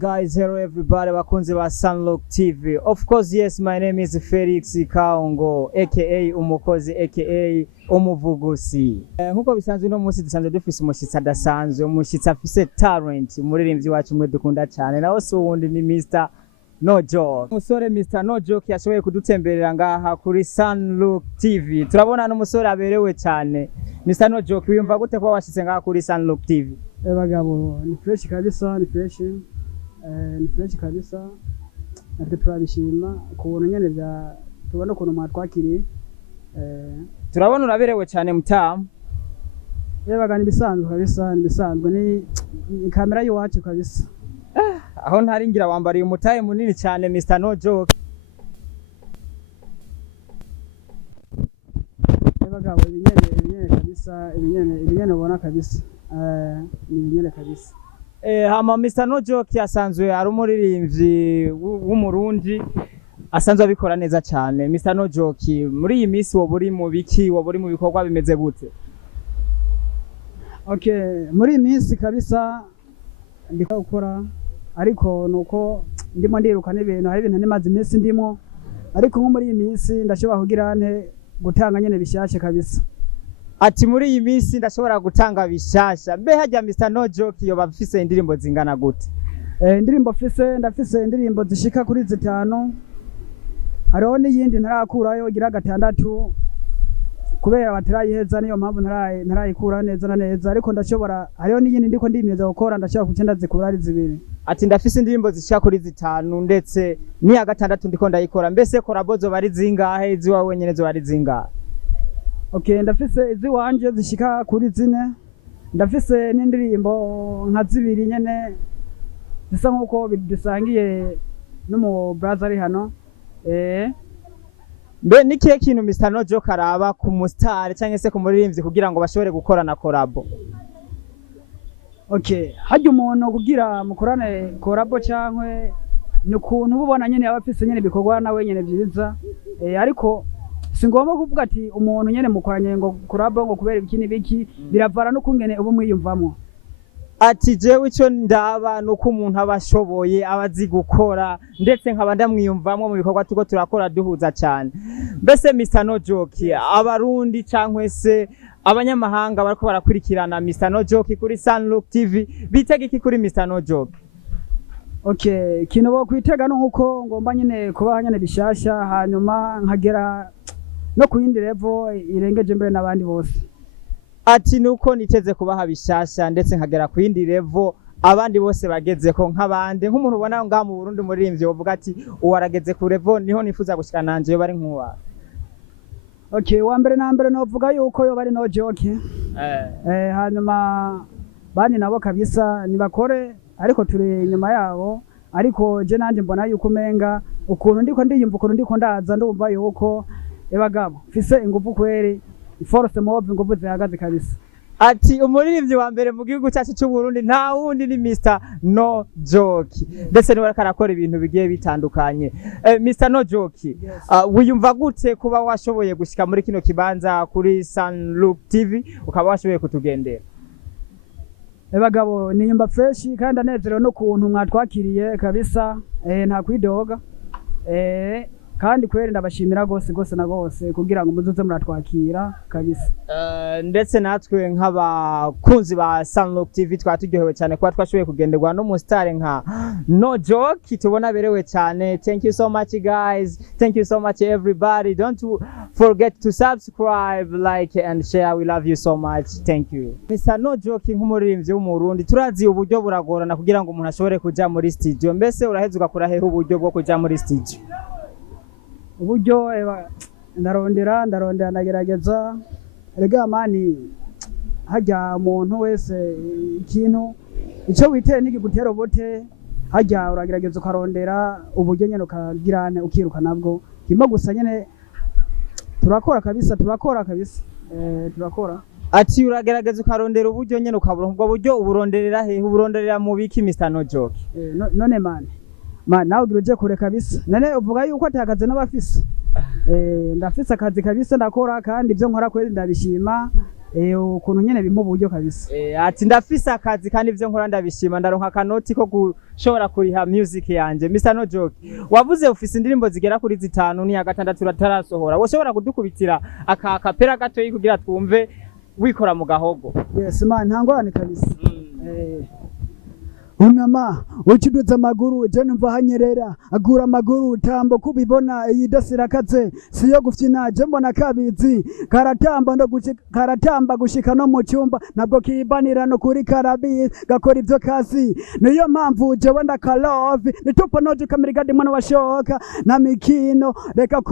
guys, hello everybody, bakunzi ba Sunlock TV. Of course, yes, my name is Felix Kaongo, aka Umukozi, aka Umuvugusi. Nkuko bisanzwe no munsi dusanzwe dufise umushitsi adasanzwe, umushitsi afise talent, umuririmbyi wacu mwe dukunda cyane. Naho so wundi ni Mr. No Joke. Umusore Mr. No Joke yashoboye kudutemberera ngaha kuri Sunlock TV. Turabona n'umusore aberewe cyane. Mr. No Joke, wiyumva gute kuba washitse ngaha kuri Sunlock TV? Bagabo ni fresh kabisa, ni fresh kabisa. Natwe turabishima kubona nyene bya tubona ukuntu mwatwakiriye. Turabona uraberewe cyane mutamu. Bagani bisanzwe kabisa, bisanzwe ni kamera yiwacu kabisa. Aho ntaringira wambariye umutaye munini cyane Mr. No Joke. Bagabo ibinyene kabisa, ibinyene ubona kabisa. Ibinyene kabisa. Hama Mr. No Joke yasanzwe ari umuririmbyi w'umurundi asanzwe abikora neza cyane. Mr. No Joke, muri iyi minsi wo buri mu biki, wo buri mu bikorwa bimeze gute? Okay, muri iyi minsi kabisa ndiko gukora, ariko nuko ndimo ndiruka n'ibintu, hari ibintu nimaze iminsi ndimo, ariko nko muri iyi minsi ndashobora kugira nte gutanga nyene bishashe kabisa. Ati muri iyi minsi ndashobora gutanga bishasha. Mbe hajya Mr. No Joke yo bafise indirimbo zingana gute? Indirimbo ndafise indirimbo zishika kuri 5. Hariho n'iyindi ntarakurayo gira 6 kubera batarayiheza, niyo mpamvu ntarayikura neza na neza, ariko ndashobora, hariho n'iyindi ndiko ndimyeza gukora, ndashobora kugenda zikura ari 2. Ati ndafise indirimbo zishika kuri 5 ndetse ni ya 6 ndiko ndayikora. Mbese korabozo bari zingahe, ziwa wenyene zo bari zingahe? Okay, ndafise izi wanje zishika kuri 4. Ndafise n'indirimbo nka 2 nyene zisa nkuko bidusangiye n'umu brother ari hano. Mbe nikihe kintu Mr. No Joke araba ku mustar cyangwa se ku muririmbyi kugira ngo bashobore gukora na collabo? Okay, hajya umuntu kugira mukorane collabo cyangwe ni ukuntu ubona nyene abafise nyene bikorwa nawe nyene byiza. Ariko singomba kuvuga ati umuntu nyene mukoranye ngo collabo ngo kubera ibiki nibiki, biravara no kungene ubu mwiyumvamo. Ati jewe ico ndaba nuko umuntu abashoboye abazi gukora, ndetse nkaba ndamwiyumvamwe mu bikorwa tuko turakora duhuza cyane. Mbese Mr. No Joke, abarundi cyangwa se abanyamahanga bariko barakurikirana Mr. No Joke kuri Sunlock TV, bitega iki kuri Mr. No Joke? Okay, kino bo kwitega nuko ngomba nyene kuba nyene bishasha, hanyuma nkagera no kuyindi level irengeje mbere nabandi bose. Ati nuko niteze kubaha bishasha ndetse nkagera ku yindi level abandi bose bageze ko nk'abandi, nk'umuntu ubona ngaha mu Burundi muririmbyi uvuga ati uwarageze ku level niho nifuza gushika nanje yo bari nkuwa. Okay, wa mbere na mbere novuga yuko yo bari No Joke. Hanyuma bani nabo kabisa nibakore, ariko turi nyuma yabo, ariko je nanje mbona yuko menga ukuntu ndiko ndiyumva, ukuntu ndiko ndaza ndumva yuko bagabo fise ingufu kweri, force mob ingufu zihagaze kabisa. Ati umuririmbyi wa mbere mu gihugu cyacu cy'u Burundi nta wundi ni Mr. No Joke, ndetse niwe akarakora ibintu bigiye bitandukanye. Mr. No Joke, wiyumva gute kuba washoboye gushika muri kino kibanza kuri Sunlock TV ukaba washoboye kutugendera? Bagabo niyumva fresh kandi anezerewe no kuntu mwatwakiriye kabisa, nta kwidoga. Kandi kweri ndabashimira gose na gose kugira ngo muzuze muratwakira kabisa. Ndetse natwe nk'abakunzi ba Sunlock TV twaturyohewe cyane kuba twashoboye kugenderwa no mustar nka No Joke, tubona berewe cyane. Thank you so much guys, thank you so much everybody. Don't forget to subscribe, like and share. We love you so much. Thank you. Mr. No Joke nk'umuririmbyi w'umurundi, turazi uburyo buragorana kugira ngo umuntu ashobore kuja muri studio. Mbese uraheze ugakora hehe uburyo bwo kuja muri studio? Uburyo ndarondera ndagerageza. Rega mani, hajya umuntu wese ikintu ico witeye n'igutera bote, hajya uragerageza ukarondera uburyo nyene ukagirane ukiruka nabwo. Kimwe gusa nyene turakora kabisa. Turakora. Ati uragerageza ukarondera uburyo nyene ukabura, ubwo buryo uburonderera hehe? Uburonderera mu biki Mr. No Joke? None man nawe uje kure kabisa. Nane uvuga yuko atakaze n'abafise. Ndafise akazi kabisa ndakora, kandi ibyo nkora kweli ndabishima. ukuntu nyene bimpa uburyo kabisa. Ati ndafise akazi kandi ivyo nkora ndabishima, ndaronka akanoti ko gushobora kuriha music yanje. Mr No Joke, wavuze ufise indirimbo zigera kuri 5 ni ya gatandatu ratarasohora, woshobora kudukubitira akapera gatoyi kugira twumve wikora mu gahogo? Yes man, ntangorane kabisa. Unama ukiduza amaguru je numva hanyerera, agura amaguru tambo kubibona iyidasira kaze siyo gufyina je mbona kabizi karatamba gushika no mu cyumba nabwo kibanira no kuri karabizi gakora ivyo kazi. Niyo mpamvu je wenda kalovi nitupo noje kamirigadi mwana washoka na mikino reka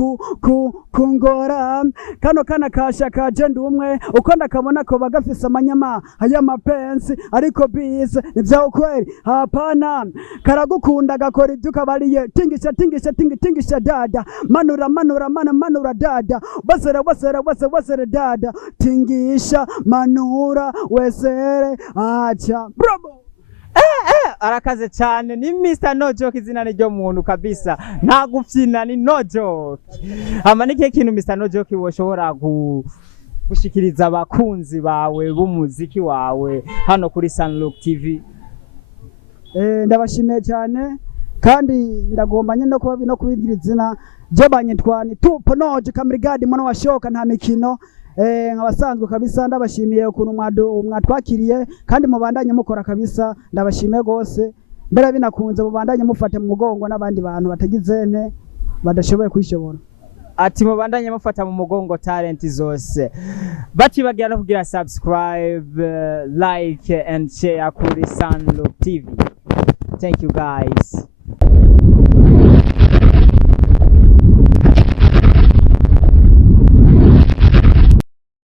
kungora kano kana kasha kaje ndumwe uko ndakabona ko bagafise amanyama haya mapensi ariko bize nivya ukweli. Hapana, karagukunda gakora ibyo kabariye tingisha dada manura dada wasere dada tingisha manura wesere acha bravo. Arakaze cyane, ni Mr No Joke, izina ni ryo muntu kabisa, nta gufyina, ni No Joke. Amanike kintu Mr No Joke woshobora gushikiriza abakunzi bawe b'umuziki wawe hano kuri Sunlock TV? Ndabashimiye cyane kandi ndagomba nyine no kubibwira izina je banyitwani tupo noje kamirigadi mwana washoka nta mikino. Nkabasanzwe kabisa ndabashimiye ukuntu mwatwakiriye kandi mubandanye mukora kabisa, ndabashimiye gose mbere binakunze mubandanye mufate mu mugongo n'abandi bantu batagizene badashoboye kwishobora. Ati mubandanye mufata mu mugongo talent zose, bakibagira no kugira subscribe, like and share kuri Sunlock TV. Thank you guys.